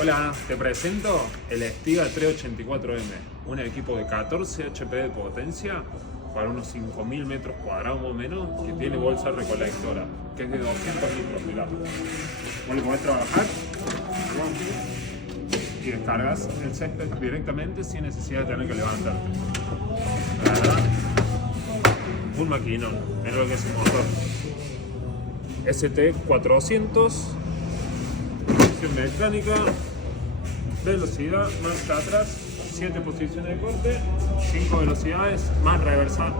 Hola, te presento el Stiga 384M, un equipo de 14 HP de potencia para unos 5000 metros cuadrados más o menos, que tiene bolsa recolectora, que es de 200 litros, mirá. Vos le podés trabajar y descargas el césped directamente sin necesidad de tener que levantarte. La verdad, un maquinón, es lo que es el motor. ST400, mecánica, velocidad, marcha atrás, 7 posiciones de corte, 5 velocidades, más reversal.